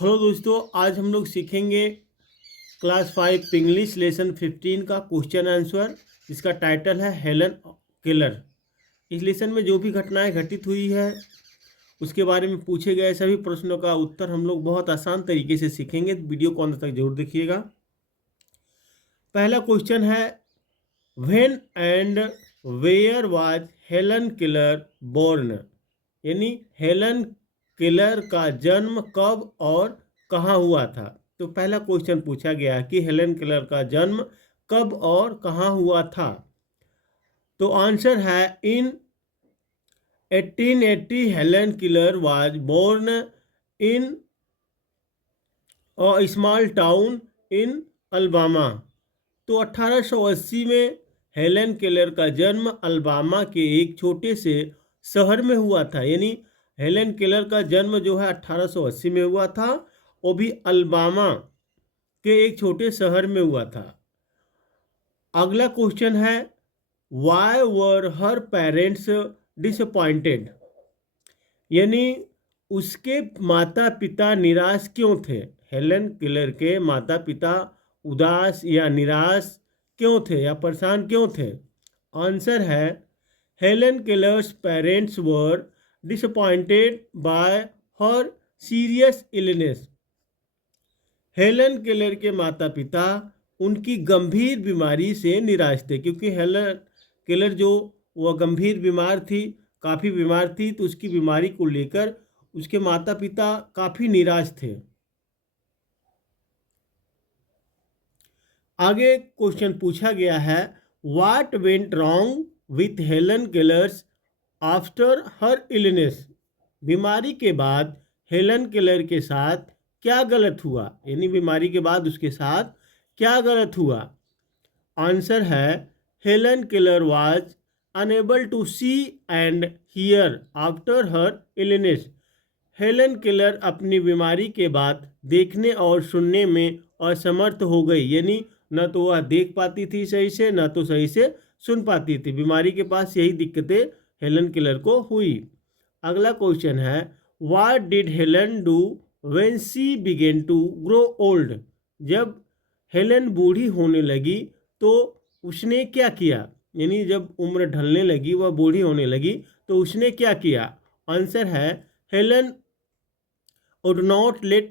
Hello दोस्तों, आज हम लोग सीखेंगे क्लास 5 इंग्लिश लेसन 15 का क्वेश्चन आंसर, जिसका टाइटल है हेलन केलर। इस लेसन में जो भी घटनाएं घटित हुई है उसके बारे में पूछे गए सभी प्रश्नों का उत्तर हम लोग बहुत आसान तरीके से सीखेंगे। वीडियो को अंत तक जरूर देखिएगा। पहला क्वेश्चन है, when and where was Helen Keller born, यानी हेलन केलर का जन्म कब और कहाँ हुआ था। तो पहला क्वेश्चन पूछा गया है कि हेलन केलर का जन्म कब और कहाँ हुआ था। तो आंसर है in 1880 Helen Keller was born in a small town in Alabama. तो 1880 में हेलन केलर का जन्म अल्बामा के एक छोटे से शहर में हुआ था। यानी हेलन केलर का जन्म जो है 1880 में हुआ था, वो भी अल्बामा के एक छोटे शहर में हुआ था। अगला क्वेश्चन है, why were her parents disappointed, यानी उसके माता पिता निराश क्यों थे। हेलन केलर के माता पिता उदास या निराश क्यों थे या परेशान क्यों थे। आंसर है, Helen Keller's parents were disappointed bye her serious illness. Helen Keller के माता पिता उनकी गंभीर बीमारी से निराश थे, क्योंकि हेलन केलर जो वह गंभीर बीमार थी, काफ़ी बीमार थी, तो उसकी बीमारी को लेकर उसके माता पिता काफ़ी निराश थे। आगे क्वेश्चन पूछा गया है, what went wrong with Helen Keller's after her illness, बीमारी के बाद हेलन केलर के साथ क्या गलत हुआ, यानी बीमारी के बाद उसके साथ क्या गलत हुआ। आंसर है, Helen Keller was unable to see and hear after her illness. Helen Keller अपनी बीमारी के बाद देखने और सुनने में असमर्थ हो गई, यानी न तो वह देख पाती थी सही से, न तो सही से सुन पाती थी। बीमारी के पास यही दिक्कतें हेलन केलर को हुई। अगला क्वेश्चन है, what did Helen do when she began to grow old, जब हेलन बूढ़ी होने लगी तो उसने क्या किया, यानी जब उम्र ढलने लगी, वह बूढ़ी होने लगी, तो उसने क्या किया। आंसर है, Helen would not let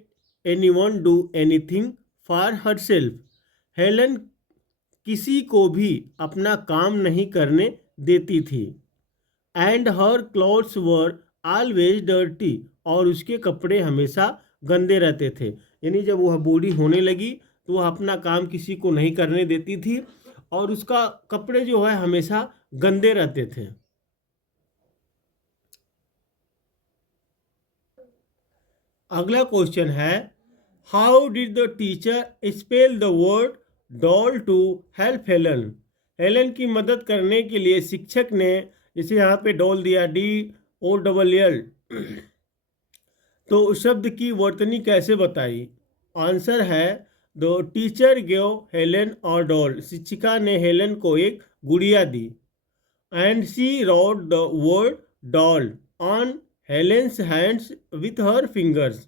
anyone do anything for herself। Helen किसी को भी अपना काम नहीं करने देती थी। And her clothes were always dirty, और उसके कपड़े हमेशा गंदे रहते थे। यानी जब वह बूढ़ी होने लगी तो वह अपना काम किसी को नहीं करने देती थी, और उसका कपड़े जो है हमेशा गंदे रहते थे। अगला क्वेश्चन है, how did the teacher spell the word doll to help Helen, Helen की मदद करने के लिए शिक्षक ने, जैसे यहाँ पे डॉल दिया DOLL, तो उस शब्द की वर्तनी कैसे बताई। आंसर है, द टीचर गेव हेलन और डॉल, शिक्षिका ने हेलन को एक गुड़िया दी। And she wrote the word doll on Helen's hands with her fingers,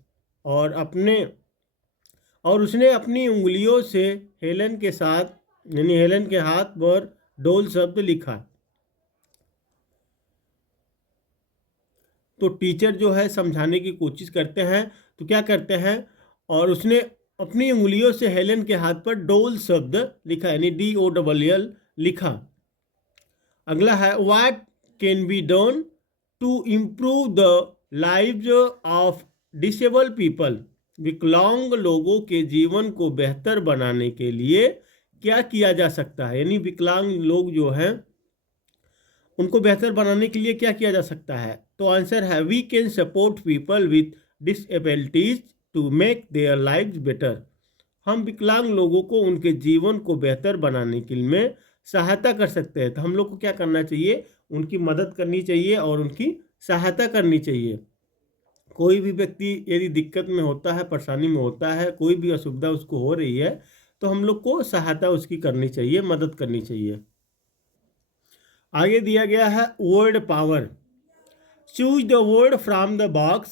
और उसने अपनी उंगलियों से हेलन के साथ, यानी हेलन के हाथ पर डोल शब्द लिखा। तो टीचर जो है समझाने की कोशिश करते हैं, तो क्या करते हैं, और उसने अपनी उंगलियों से हेलन के हाथ पर डोल शब्द लिखा, यानी DOLL लिखा। अगला है, what can be done to improve the lives of disable people, विकलांग लोगों के जीवन को बेहतर बनाने के लिए क्या किया जा सकता है, यानी विकलांग लोग जो हैं उनको बेहतर बनाने के लिए क्या किया जा सकता है। तो आंसर है, we can support people with disabilities to make their lives better, हम विकलांग लोगों को उनके जीवन को बेहतर बनाने के लिए सहायता कर सकते हैं। तो हम लोग को क्या करना चाहिए, उनकी मदद करनी चाहिए और उनकी सहायता करनी चाहिए। कोई भी व्यक्ति यदि दिक्कत में होता है, परेशानी में होता है, कोई भी असुविधा उसको हो रही है, तो हम लोग को सहायता उसकी करनी चाहिए, मदद करनी चाहिए। आगे दिया गया है word power, choose the word from the box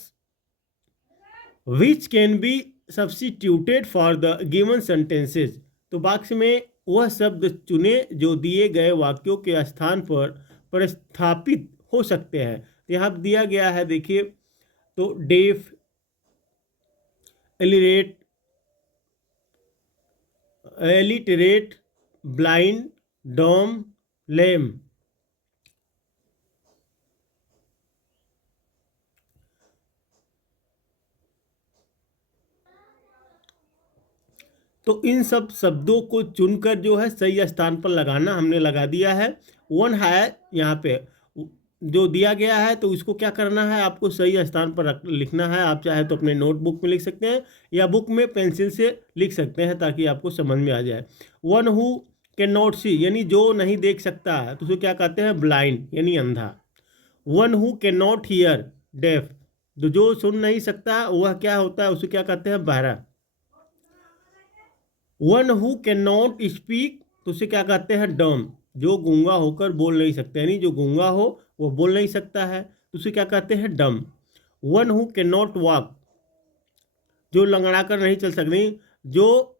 which can be substituted for the given sentences. तो बॉक्स में वह शब्द चुने जो दिए गए वाक्यों के स्थान पर प्रतिस्थापित हो सकते हैं। तो यहाँ पे दिया गया है, देखिए, तो डेफ, एलिरेट, एलिटरेट, ब्लाइंड, डॉम, लेम। तो इन सब शब्दों को चुनकर जो है सही स्थान पर लगाना, हमने लगा दिया है। वन है यहाँ पे जो दिया गया है, तो इसको क्या करना है, आपको सही स्थान पर लिखना है। आप चाहे तो अपने नोटबुक में लिख सकते हैं या बुक में पेंसिल से लिख सकते हैं ताकि आपको समझ में आ जाए। वन हु कैन नॉट सी यानी जो नहीं देख सकता है, तो उसे क्या कहते हैं, ब्लाइंड यानी अंधा। One who can not hear, deaf, तो जो सुन नहीं सकता वह क्या होता है, उसे क्या कहते हैं, बहरा। One who can not speak, तो उसे क्या कहते हैं, डम, जो गूंगा होकर बोल नहीं सकते, यानी जो गूंगा हो वो बोल नहीं सकता है, तो उसे क्या कहते हैं, डम। One who can not walk, जो लंगड़ा कर नहीं चल सकते, जो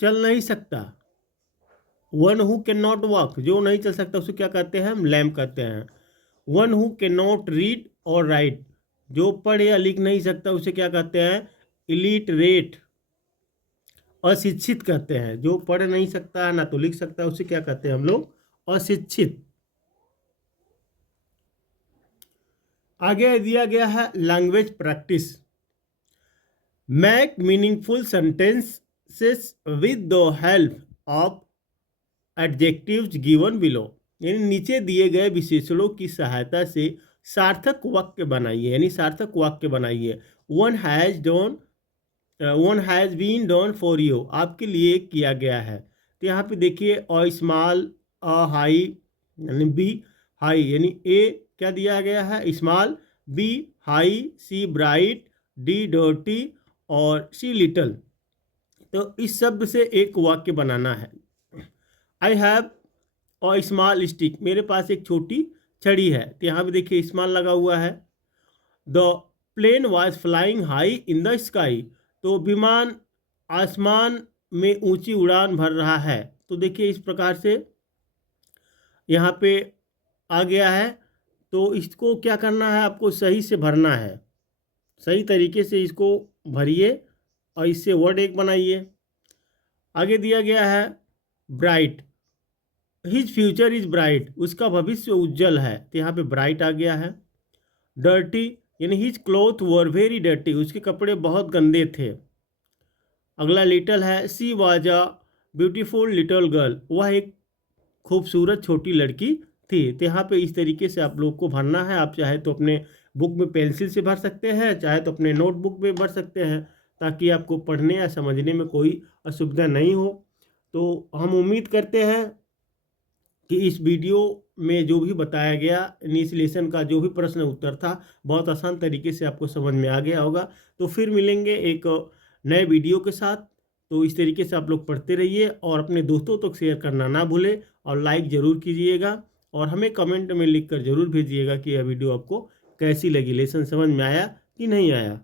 चल नहीं सकता। One who can not walk, जो नहीं चल सकता, उसे क्या कहते हैं, हम लैम कहते हैं। One who can not read और राइट, जो पढ़ या लिख नहीं सकता, उसे क्या कहते हैं, इलिटरेट, अशिक्षित कहते हैं। जो पढ़ नहीं सकता ना तो लिख सकता है, उसे क्या कहते हैं हम लोग, अशिक्षित। आगे दिया गया है language practice. Make meaningful sentences with the help of adjectives given below, यानी नीचे दिए गए विशेषणों की सहायता से सार्थक वाक्य बनाइए, यानी सार्थक वाक्य बनाइए। One has done, one has been done for you, आपके लिए किया गया है। तो यहाँ पे देखिए, अ स्मॉल, अ हाई यानी बी हाई, यानी ए क्या दिया गया है, small, B high, C bright, D dirty और सी लिटल। तो इस शब्द से एक वाक्य बनाना है। I have a small stick, मेरे पास एक छोटी छड़ी है। तो यहाँ पे देखिए स्मॉल लगा हुआ है। The plane was flying high in the sky, तो विमान आसमान में ऊंची उड़ान भर रहा है। तो देखिए इस प्रकार से यहाँ पे आ गया है। तो इसको क्या करना है, आपको सही से भरना है, सही तरीके से इसको भरिए और इससे वर्ड एक बनाइए। आगे दिया गया है bright, his future is bright, उसका भविष्य उज्जवल है। तो यहाँ पे ब्राइट आ गया है। डर्टी यानी his cloth were very dirty, उसके कपड़े बहुत गंदे थे। अगला लिटल है, she was a beautiful little girl, वह एक खूबसूरत छोटी लड़की थी। तो यहाँ पे इस तरीके से आप लोग को भरना है। आप चाहे तो अपने बुक में पेंसिल से भर सकते हैं, चाहे तो अपने नोटबुक में भर सकते हैं, ताकि आपको पढ़ने या समझने में कोई असुविधा नहीं हो। तो हम उम्मीद करते हैं कि इस वीडियो में जो भी बताया गया, इस लेसन का जो भी प्रश्न उत्तर था, बहुत आसान तरीके से आपको समझ में आ गया होगा। तो फिर मिलेंगे एक नए वीडियो के साथ। तो इस तरीके से आप लोग पढ़ते रहिए और अपने दोस्तों तक शेयर करना ना भूलें और लाइक ज़रूर कीजिएगा और हमें कमेंट में लिखकर ज़रूर भेजिएगा कि यह वीडियो आपको कैसी लगी, लेसन समझ में आया कि नहीं आया।